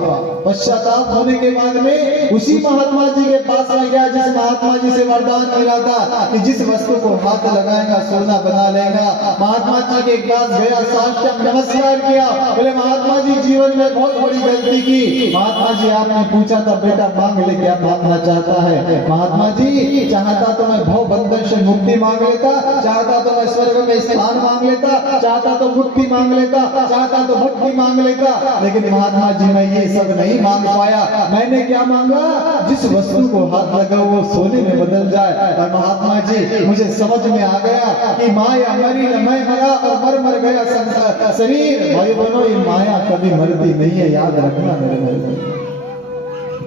पश्चाताप होने के बाद में उसी महात्मा जी के पास में गया जिस महात्मा जी से वरदान मिला था कि जिस वस्तु को हाथ लगाएगा सोना बना लेगा। महात्मा जी के पास गया, साष्टांग नमस्कार किया, बोले महात्मा जी जीवन में बहुत बड़ी गलती की। महात्मा जी आपने पूछा था बेटा मांग ले, क्या मांगना चाहता है? महात्मा जी चाहता तो मैं भव बंधन से मुक्ति मांग लेता, चाहता तो मैं स्वर्ग में स्थान मांग लेता, चाहता तो मुक्ति मांग लेता, चाहता तो भक्ति मांग लेता, लेकिन महात्मा जी मैं ये सब नहीं मांग पाया। मैंने क्या मांगा? जिस वस्तु को हाथ लगा वो सोने में बदल जाए। और महात्मा जी मुझे समझ में आ गया कि माया मरी न मैं मरा और मर गया संसार शरीर। भाई बहनों ये माया कभी मरती नहीं है, याद रखना मेरे भाई।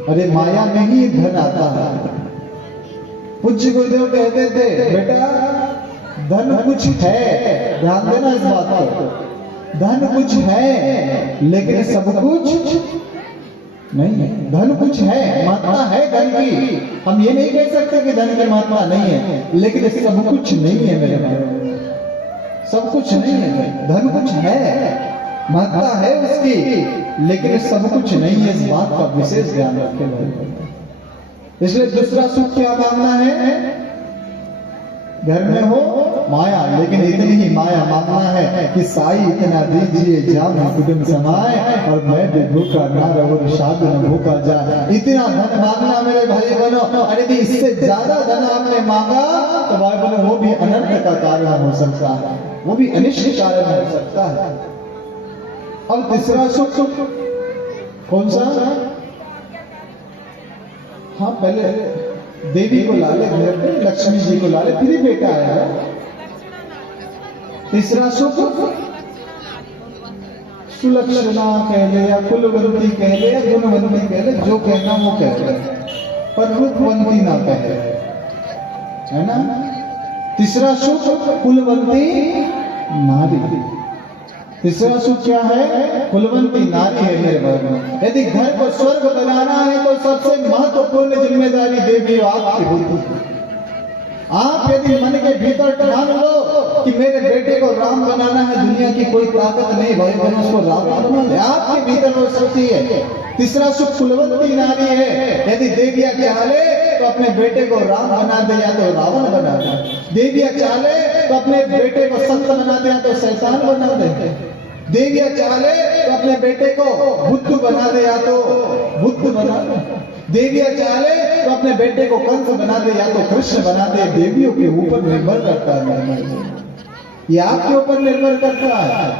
अरे माया में ही धन आता है। पूज्य गुरुदेव कहते थे बेटा धन कुछ है ध्यान देना इस बात पर। धन कुछ है लेकिन सब कुछ नहीं है। धन कुछ है, महत्ता है धन की, हम ये नहीं कह सकते कि धन की महत्ता नहीं है, लेकिन सब कुछ नहीं है मेरे भाई, सब कुछ नहीं है। धन कुछ है, महत्ता है उसकी, लेकिन सब कुछ नहीं है, इस बात का विशेष ध्यान रखें भाई। इसलिए दूसरा सुख क्या मांगना है? घर में हो माया, लेकिन इतनी ही माया मांगना है कि साई इतना दीजिए जाम कुटुंब समाए, और मैं भी भूखा ना रहूं शाद न भूखा जाए। इतना धन मांगना मेरे भाई बनो, और यदि इससे ज्यादा धन आपने मांगा तो भाई बनो वो भी अनर्थ का कारण हो सकता है, वो भी अनिष्ट कारण हो सकता है। अब तीसरा सुख कौन सा? हाँ, पहले देवी को ला ले घर पे, लक्ष्मी जी को ला ले, फिर ही बेटा आएगा। तीसरा सुख सुलक्षणा कह ले या कुलवंती कह ले या गुणवंती कह ले, जो कहना वो कह ले, पर रूपवंती ना कहे, है ना। तीसरा सुख कुलवंती नारी। तीसरा सुख क्या है? कुलवंती नारी है मेरे भाई। यदि घर को स्वर्ग बनाना है तो सबसे महत्वपूर्ण जिम्मेदारी देवी आपकी होती है। आप यदि मन के भीतर ठान लो कि मेरे बेटे को राम बनाना है, दुनिया की कोई ताकत नहीं भाई बहन उसको राम बना दे, आपके भीतर हो सकती है। तीसरा सुख कुलवंती नारी है। यदि देविया चाहे तो अपने बेटे को राम बना दे या तो रावण बना दे, देविया चाहे तो अपने बेटे को संत बना दे या तो शैतान बना दे, देविया चाहे तो अपने बेटे को बुद्ध बना दे या तो बुद्ध बना दे, देविया चाहे तो अपने बेटे को कंस बना दे या तो कृष्ण बना दे। देवियों के ऊपर निर्भर करता है, ये आपके ऊपर निर्भर करता है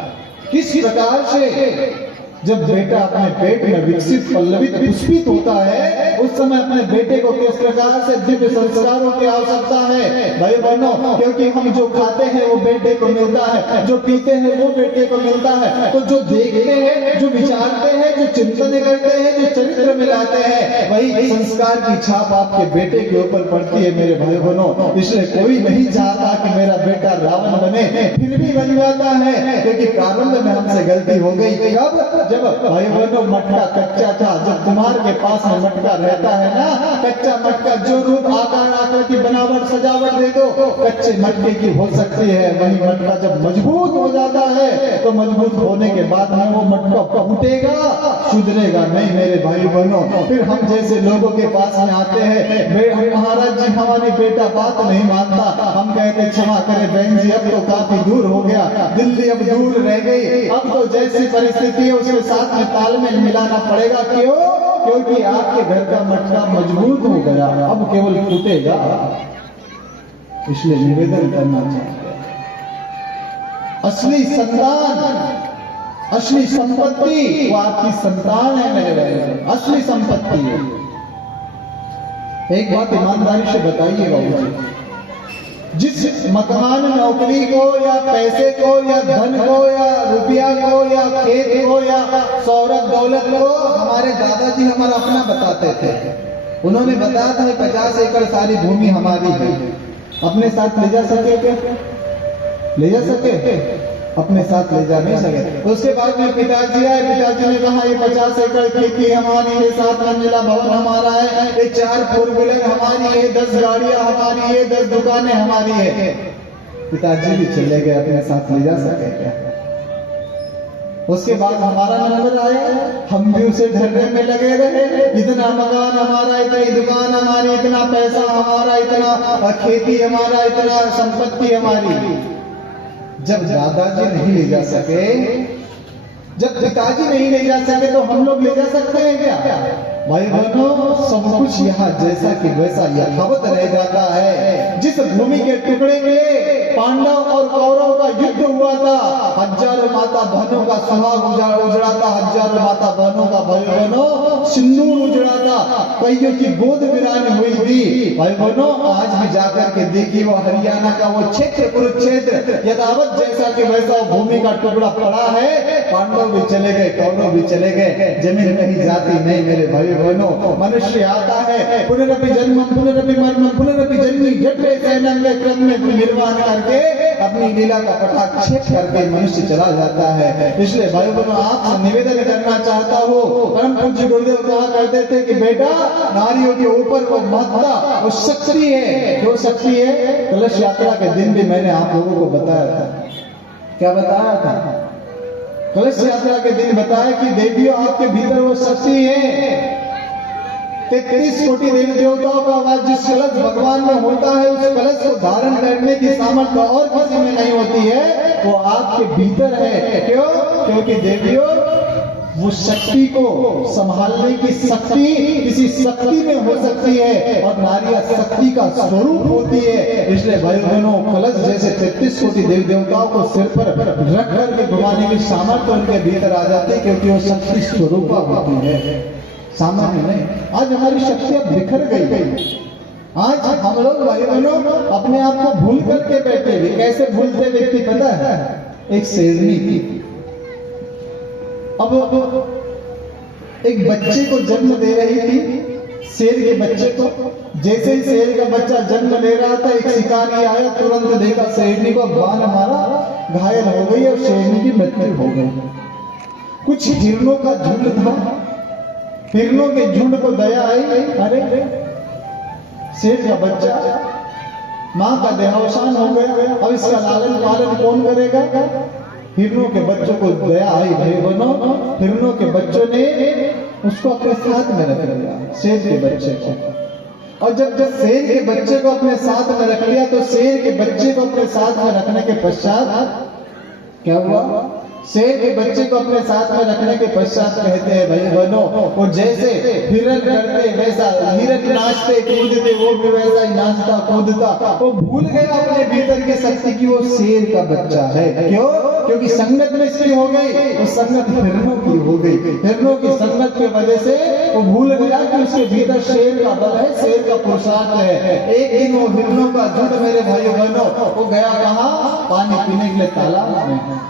किस प्रकार से। जब बेटा अपने पेट में विकसित पल्लवित पुष्पित होता है, उस समय अपने बेटे को किस प्रकार से दिव्य संस्कारों की आवश्यकता है भाई बहनों, क्योंकि हम जो खाते हैं वो बेटे को मिलता है, जो पीते हैं वो बेटे को मिलता है। तो जो देखते हैं, जो विचारते हैं, जो चिंतन करते हैं, जो चरित्र में लाते हैं, वही संस्कार की छाप आपके बेटे के ऊपर पड़ती है मेरे भाई बहनों। इसलिए कोई नहीं चाहता कि मेरा बेटा रावण बने, फिर भी बन जाता है, क्योंकि प्रारंभ में हमसे गलती हो गई। कब? जब भाई बहनों मटका कच्चा था। जब कुम्हार के पास में मटका रहता है ना, कच्चा मटका जो रूप आकार आकृति बनावट सजावट दे दो कच्चे मटके की हो सकती है, वही मटका जब मजबूत हो जाता है तो मजबूत होने के बाद में वो मटका फूटेगा, सुधरेगा नहीं मेरे भाई बहनों। फिर हम जैसे लोगों के पास में आते हैं, महाराज जी हमारी बेटा बात नहीं मानता, हम कहते क्षमा करें बहन जी, अब तो काफी दूर हो गया, दिल्ली अब दूर रह गई, अब तो जैसी परिस्थिति है उसके साथ में तालमेल मिलाना पड़ेगा। क्यों? क्योंकि आपके घर का मटका मजबूत हो गया, अब केवल फूटेगा। इसलिए निवेदन करना चाहिए, असली संतान, असली संपत्ति वो आपकी संतान है मेरे भाई, असली संपत्ति है। एक बात ईमानदारी से बताइएगा मुझे, जिस मकान नौकरी को या पैसे को या धन को या रुपया को या खेत को या शौहरत दौलत को हमारे दादाजी हमारा अपना बताते थे, उन्होंने बताया था 50 एकड़ सारी भूमि हमारी है, अपने साथ ले जा सके क्या? ले जा सके? अपने साथ ले जा नहीं सके। उसके बाद में पिताजी आए, पिताजी ने कहा ये 50 एकड़ खेती हमारी है, 7 मंजिला भवन हमारा है, ये 4 फोर व्हीलर हमारी है, 10 गाड़ियां हमारी है, 10 दुकानें हमारी है। पिताजी भी चले गए, अपने साथ ले जा सके क्या? उसके बाद हमारा नंबर आया, हम भी उसे ढरने में लगे रहे, इतना मकान हमारा, इतनी दुकान हमारी, इतना पैसा हमारा, इतना खेती हमारा, इतना संपत्ति हमारी। जब दादाजी नहीं ले जा सके, जब पिताजी नहीं ले जा सके, तो हम लोग ले जा सकते हैं क्या? भाई बहनों, सब कुछ यहाँ जैसा कि वैसा यथावत रह जाता है। जिस भूमि के टुकड़े में पांडव और कौरव का युद्ध हुआ था, हजारों माता बहनों का सुहाग उजड़ा था, हजारों माता बहनों का भाई बहनों सिंदूर उजड़ा था, कईयों की गोद वीरान हुई थी। भाई बहनों, आज भी जाकर के देखिए वो हरियाणा का वो क्षेत्र कुरुक्षेत्र यथावत जैसा कि वैसा वो भूमि का टुकड़ा पड़ा है। पांडव भी चले गए, कौरव भी चले गए, जमीन कहीं जाती नहीं मेरे भाई बहनों। मनुष्य आता है, पुनरपि जन्म पुनरपि मरणम पुनरपि जन्मी जठरे सैनम क्रम में निर्वाण करके अपनी लीला का पटा आक्षेप करके मनुष्य चला जाता है। इसलिए भाई बहनों, आपसे निवेदन करना चाहता हूँ, परम पूज्य गुरुदेव कहा करते थे कि बेटा, नारियों के ऊपर वो महत्ता, वो शक्ति है। जो शक्ति है, कलश यात्रा के दिन भी मैंने आप लोगों को बताया था। क्या बताया था? कलश यात्रा के दिन बताया कि देवियों, आपके भीतर वो शक्ति है। 33 कोटि देवी देवताओं का आवाज जिस कलश भगवान में होता है, उस कलश को धारण करने की सामर्थ्य और किसी में नहीं होती है, वो आपके भीतर है। क्यों? क्योंकि देवियों, वो शक्ति को संभालने की शक्ति किसी शक्ति में हो सकती है, और नारियां शक्ति का स्वरूप होती है। इसलिए भाई बहनों, कलश जैसे 33 कोटि देवी देवताओं को सिर पर रख करके घुमाने की सामर्थ्य उनके भीतर आ जाती है, क्योंकि वो शक्ति स्वरूप होती है, सामान्य नहीं। आज हमारी शक्तियां बिखर गई। आज हम लोग भाई बहनों अपने आप को भूल करके बैठे हुए। कैसे भूलते व्यक्ति पता है? एक शेरनी थी। अब एक बच्चे को जन्म दे रही थी, शेर के बच्चे को। जैसे ही शेर का बच्चा जन्म ले रहा था, एक शिकारी आया, तुरंत देखा शेरनी को, बाण मारा, घायल हो गई और शेरनी की मृत्यु हो गई। कुछ हिरणों का झुंड था, हिरणों के झुंड को दया आई, अरे शेर का बच्चा, मां का देहावसान हो गया, अब इसका लालन पालन कौन करेगा? हिरणों के बच्चों को दया आई भाई बहनों। हिरणों के बच्चों ने उसको अपने साथ में रख लिया, शेर के बच्चे को। और जब शेर के बच्चे को अपने साथ में रख लिया, तो शेर के बच्चे को अपने साथ में रखने के पश्चात क्या हुआ? शेर के बच्चे को अपने साथ में रखने के पश्चात कहते हैं भाई बहनों, वो जैसे हिरण करते वैसा, हिरण नाचते कूदते, वो भी वैसा ही नाचता कूदता। वो भूल गया अपने भीतर की शक्ति की वो शेर का बच्चा है। क्यों? क्योंकि संगत में इसकी हो गई, वो संगत हिरणों की हो गई। हिरणों की संगत की वजह से वो भूल गया कि उसके भीतर शेर का बल है, शेर का पुरुषार्थ है। एक दिन वो हिरणों का झुंड, मेरे भाई बहनों, वो गया कहाँ? पानी पीने के लिए तालाब में।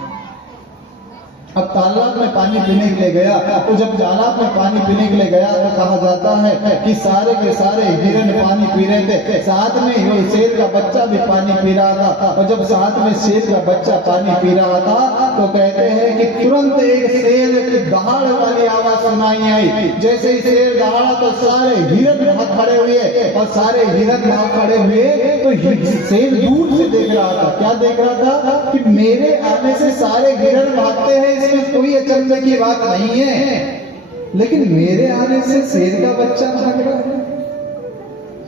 अब तालाब में पानी पीने के लिए गया, तो जब तालाब में पानी पीने के लिए गया तो कहा जाता है कि सारे के सारे हिरण पानी पी रहे थे, साथ में ये शेर का बच्चा भी पानी पी रहा था। और जब साथ में शेर का बच्चा पानी पी रहा था, तो कहते हैं कि तुरंत एक शेर की दहाड़ वाली आवाज सुनाई आई। जैसे ही शेर दहाड़ा तो सारे हिरण भाग खड़े हुए, और सारे हिरण भाग खड़े हुए तो शेर दूर से देख रहा था। क्या देख रहा था? कि मेरे आने से सारे हिरण भागते हैं, इसमें कोई अचंभे की बात नहीं है, लेकिन मेरे आने से शेर का बच्चा भाग रहा है,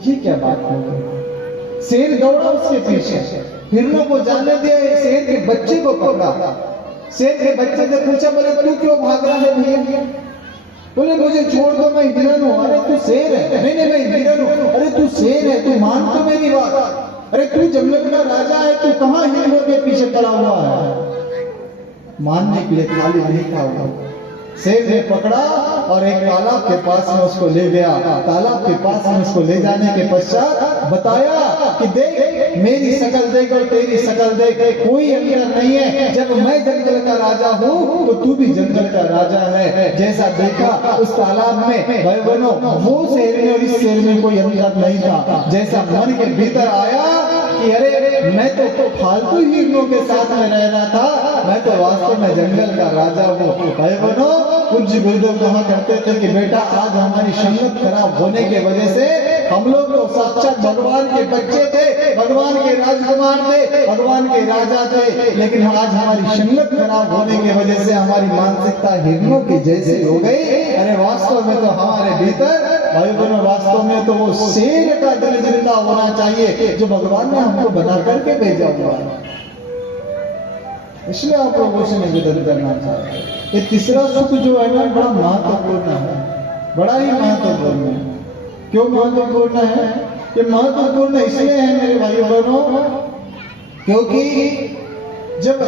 ये क्या बात हो गई? शेर दौड़ा उसके पीछे, हिरणों को जाने दिया, शेर के बच्चे को पकड़ा। शेर के बच्चे से पूछा, बोले तू क्यों भाग रहा है भैया? बोले मुझे छोड़ दो, मैं हिरण हूं। अरे तू शेर है? नहीं नहीं, मैं हिरण हूं। अरे तू शेर है, तू मान तो मेरी बात। अरे तू जंगल का राजा है, तू कहां हिरणों के पीछे पड़ा हुआ है? मानने के लिए खाली नहीं था वो। शेर ने पकड़ा और एक तालाब के पास में उसको ले गया। तालाब के पास में उसको ले जाने के पश्चात बताया कि देख, मेरी शकल देख और तेरी शकल देख, कोई अंतर नहीं है। जब मैं जंगल का राजा हूँ तो तू भी जंगल का राजा है। जैसा देखा उस तालाब में भाई बहनों, वो शेर में और इस शेर में कोई अंतर नहीं था। जैसा मन के भीतर आया कि अरे मैं तो फालतू हिरणों के साथ में रह रहा था, मैं तो वास्तव में जंगल का राजा हूँ। भाई बहनों, पूज्य गुरुदेव कहा करते थे कि बेटा, आज हमारी संगत खराब होने की वजह से हम लोग तो साक्षात भगवान के बच्चे थे, भगवान के राजकुमार थे, भगवान के राजा थे, लेकिन आज हमारी संगत खराब होने की वजह से हमारी मानसिकता हिरणों की जैसी हो गई। अरे वास्तव में तो हमारे भीतर भाई बहनों, वास्तव में तो वो शेर का दिल जिंदा होना चाहिए जो भगवान ने हमको बना करके भेजा हुआ है। इसलिए आप लोगों से निवेदन करना चाहते हैं, ये तीसरा सुख जो है ना, बड़ा महत्वपूर्ण है, बड़ा ही महत्वपूर्ण है। क्यों महत्वपूर्ण है? ये महत्वपूर्ण इसलिए है मेरे भाई बहनों, क्योंकि जब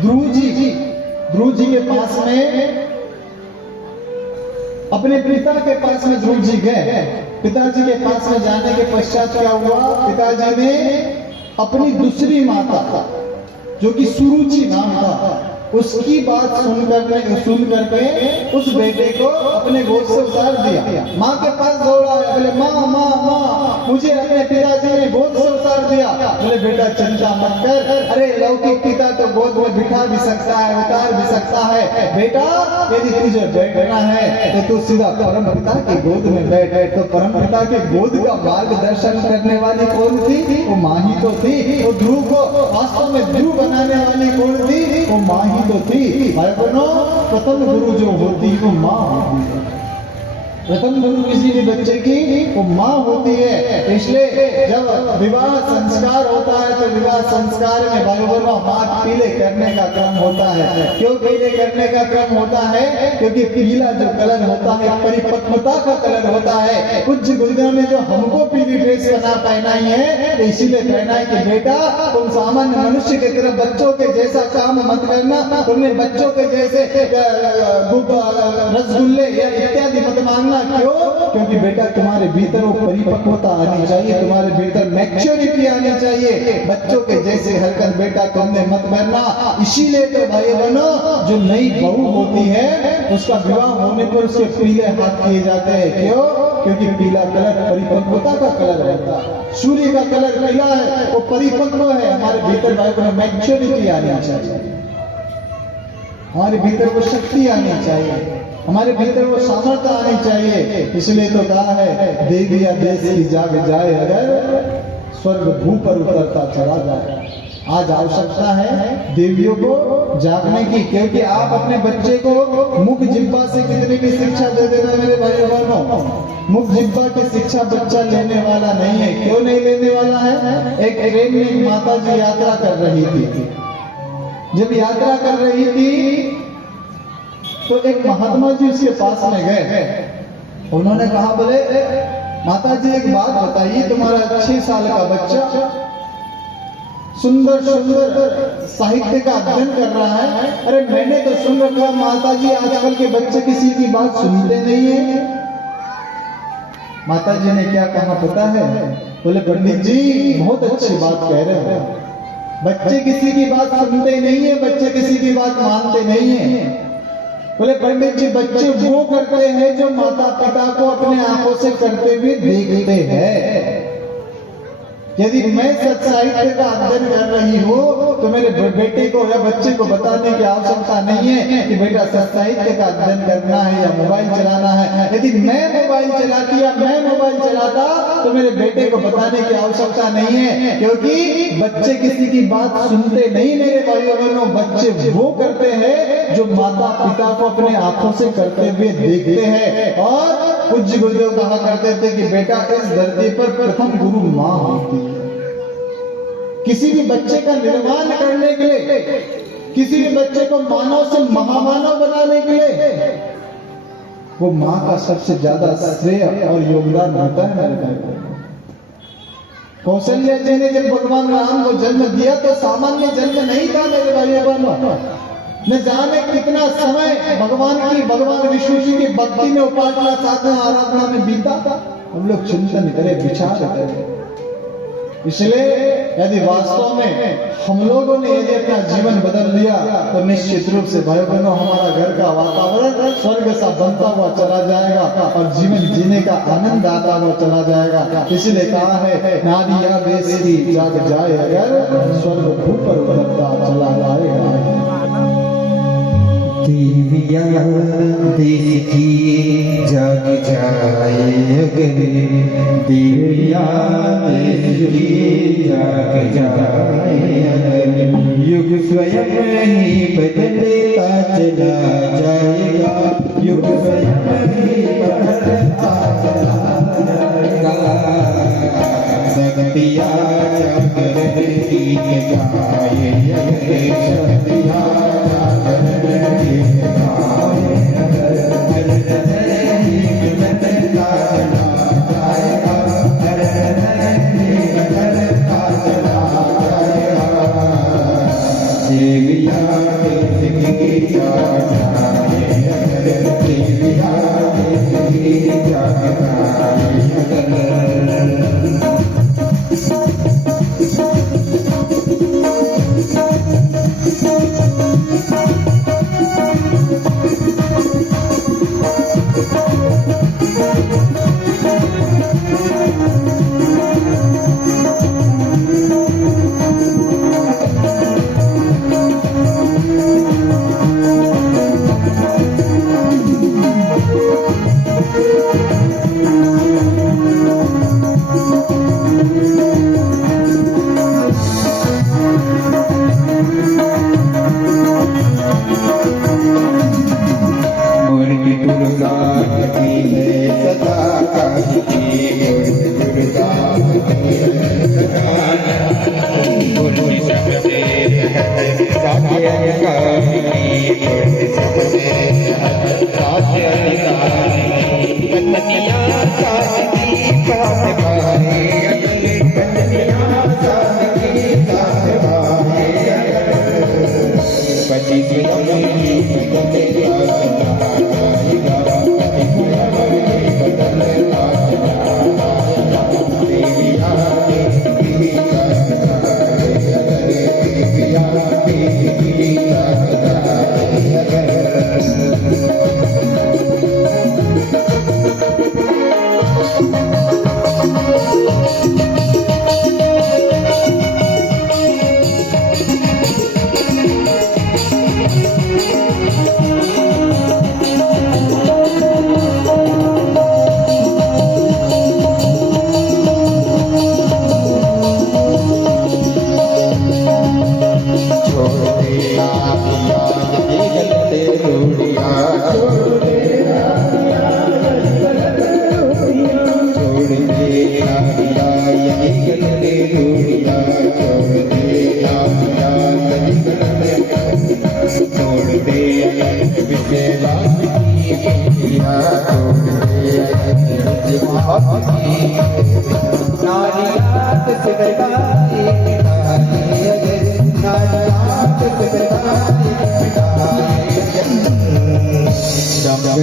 ध्रुव जी के पास में, अपने पिता के पास में ध्रुव जी गए, पिताजी के पास में जाने के पश्चात क्या हुआ? पिताजी ने अपनी दूसरी माता, जो कि सुरुचि नाम था, उसकी बात सुन करके उस बेटे को अपने गोद से उतार दिया। माँ के पास दौड़ा है, बोले माँ माँ माँ मुझे अपने पिताजी ने गोद से उतार दिया। बोले बेटा चिंता मत कर, अरे लौकिक पिता तो गोद में बिठा भी सकता है, उतार भी सकता है। बेटा यदि तुझे बैठना है तो तू सीधा परम पिता के गोद में बैठ। तो परम पिता के गोद का मार्गदर्शन करने वाली कौन थी? वो माँ ही तो थी। वो ध्रुव को वास्तव में ध्रुव बनाने वाली कौन थी? वो माँ ही तो थी। भाई बहनों, प्रथम गुरु जो होती है वो माँ होती है। प्रथम गुरु किसी भी बच्चे की वो माँ होती है। इसलिए जब विवाह संस्कार होता है तो विवाह संस्कार में भाई बहनों हाथ पीले करने का क्रम होता है। क्यों पीले करने का क्रम होता है? क्योंकि पीला जो कलर होता है परिपक्वता का कलर होता है। कुछ गुरुदेव ने जो हमको पीली ड्रेस पहनाई है तो इसीलिए पहनाई कि बेटा तुम सामान्य मनुष्य की तरह बच्चों के जैसा काम मत करना, तुमने बच्चों के जैसे रसगुल्ले या इत्यादि मत मांगना। क्यों? क्योंकि बेटा तुम्हारे भीतर वो परिपक्वता आनी चाहिए, तुम्हारे भीतर मैच्योरिटी आनी चाहिए। बच्चों के जैसे हरकत बेटा तुमने मत करना। इसीलिए तो भाई बहनों जो नई बहू होती है उसका विवाह होने पर उसके पीले हाथ किए जाते हैं। क्यों? क्योंकि पीला कलर परिपक्वता का कलर होता है। सूर्य का कलर पीला है, वो परिपक्व है। हमारे भीतर भाई बहनों मैच्योरिटी आनी चाहिए, हमारे भीतर वो शक्ति आनी चाहिए, हमारे भीतर वो सामर्थ्य आनी चाहिए। इसलिए तो कहा है देविया देश की जाग जाए अगर स्वर्ग भू पर उतरता चला जाए। आज आवश्यकता है देवियों को जागने की, क्योंकि आप अपने बच्चे को मुख जिह्वा से कितनी भी शिक्षा दे देना मेरे भाई बहनों, मुख जिह्वा की शिक्षा बच्चा लेने वाला नहीं है। क्यों नहीं लेने वाला है? एक ट्रेन में एक माता जी यात्रा कर रही थी। जब यात्रा कर रही थी तो एक महात्मा जी उसके पास में गए। उन्होंने कहा बोले माता जी एक बात बताइए, तुम्हारा 6 साल का बच्चा सुंदर सुंदर साहित्य का अध्ययन कर रहा है। अरे मैंने तो सुन रखा माता जी आजकल के बच्चे किसी की बात सुनते नहीं है। माता जी ने क्या कहा पता है? बोले पंडित जी बहुत अच्छी बात कह रहे हो, बच्चे किसी की बात सुनते नहीं है, बच्चे किसी की बात मानते नहीं है। बोले पंडित जी बच्चे वो करते हैं जो माता पिता को अपने आंखों से करते हुए देखते हैं। यदि मैं सत साहित्य का अध्ययन कर रही हूँ तो मेरे बेटे को या बच्चे को बताने की आवश्यकता नहीं है कि बेटा सत साहित्य का अध्ययन करना है या मोबाइल चलाना है। यदि मैं मोबाइल चलाती या मैं मोबाइल चलाता तो मेरे बेटे को बताने की आवश्यकता नहीं है, क्योंकि बच्चे किसी की बात सुनते नहीं मेरे भाइयों बहनों। बच्चे वो करते हैं जो माता पिता को अपने आंखों से करते हुए देखते हैं। और पूज्य गुरुदेव कहा करते थे कि बेटा इस धरती पर प्रथम गुरु माँ होती है। किसी भी बच्चे का निर्माण करने के लिए, किसी भी बच्चे को मानव से महामानव बनाने के लिए वो माँ का सबसे ज्यादा श्रेय और योगदान होता है मेरे भाई। कौशल्या जी ने जब भगवान राम को जन्म दिया तो सामान्य जन्म नहीं था मेरे भाइयों बहनों। न जाने कितना समय भगवान विष्णु जी की भक्ति में, उपासना, साधना, आराधना में बीता था। हम लोग चिंतन करें, विचार करें। इसलिए यदि वास्तव में हम लोगों ने यदि अपना जीवन बदल दिया तो निश्चित रूप से भाई बहनों हमारा घर का वातावरण स्वर्ग सा बनता हुआ चला जाएगा और जीवन जीने का आनंद आता हुआ चला जाएगा। इसलिए कहा है नारिया देश की जाग जाए अगर स्वर्ग भू पर उतरता चला जाएगा। देविया देश की जाग जाए अगर, देविया देश की जाग जाए अगर, युग स्वयं ही बदलता चला जाएगा, युग स्वयं ही बदलता चला जाएगा। शक्तियाँ जागरण गीत गाए अगर, शक्तियाँ Thank you. राज्य अधिकारी राज्य अधिकारी कन्या साथी साथ भाई कन्या साथी साथ भाई पति की अमीरी बदले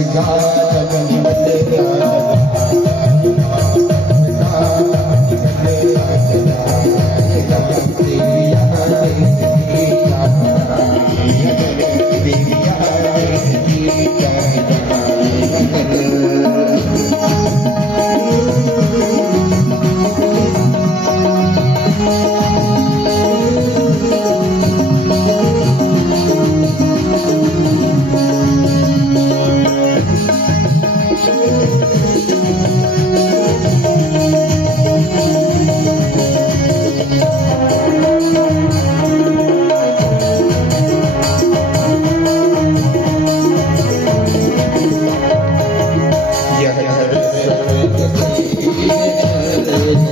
God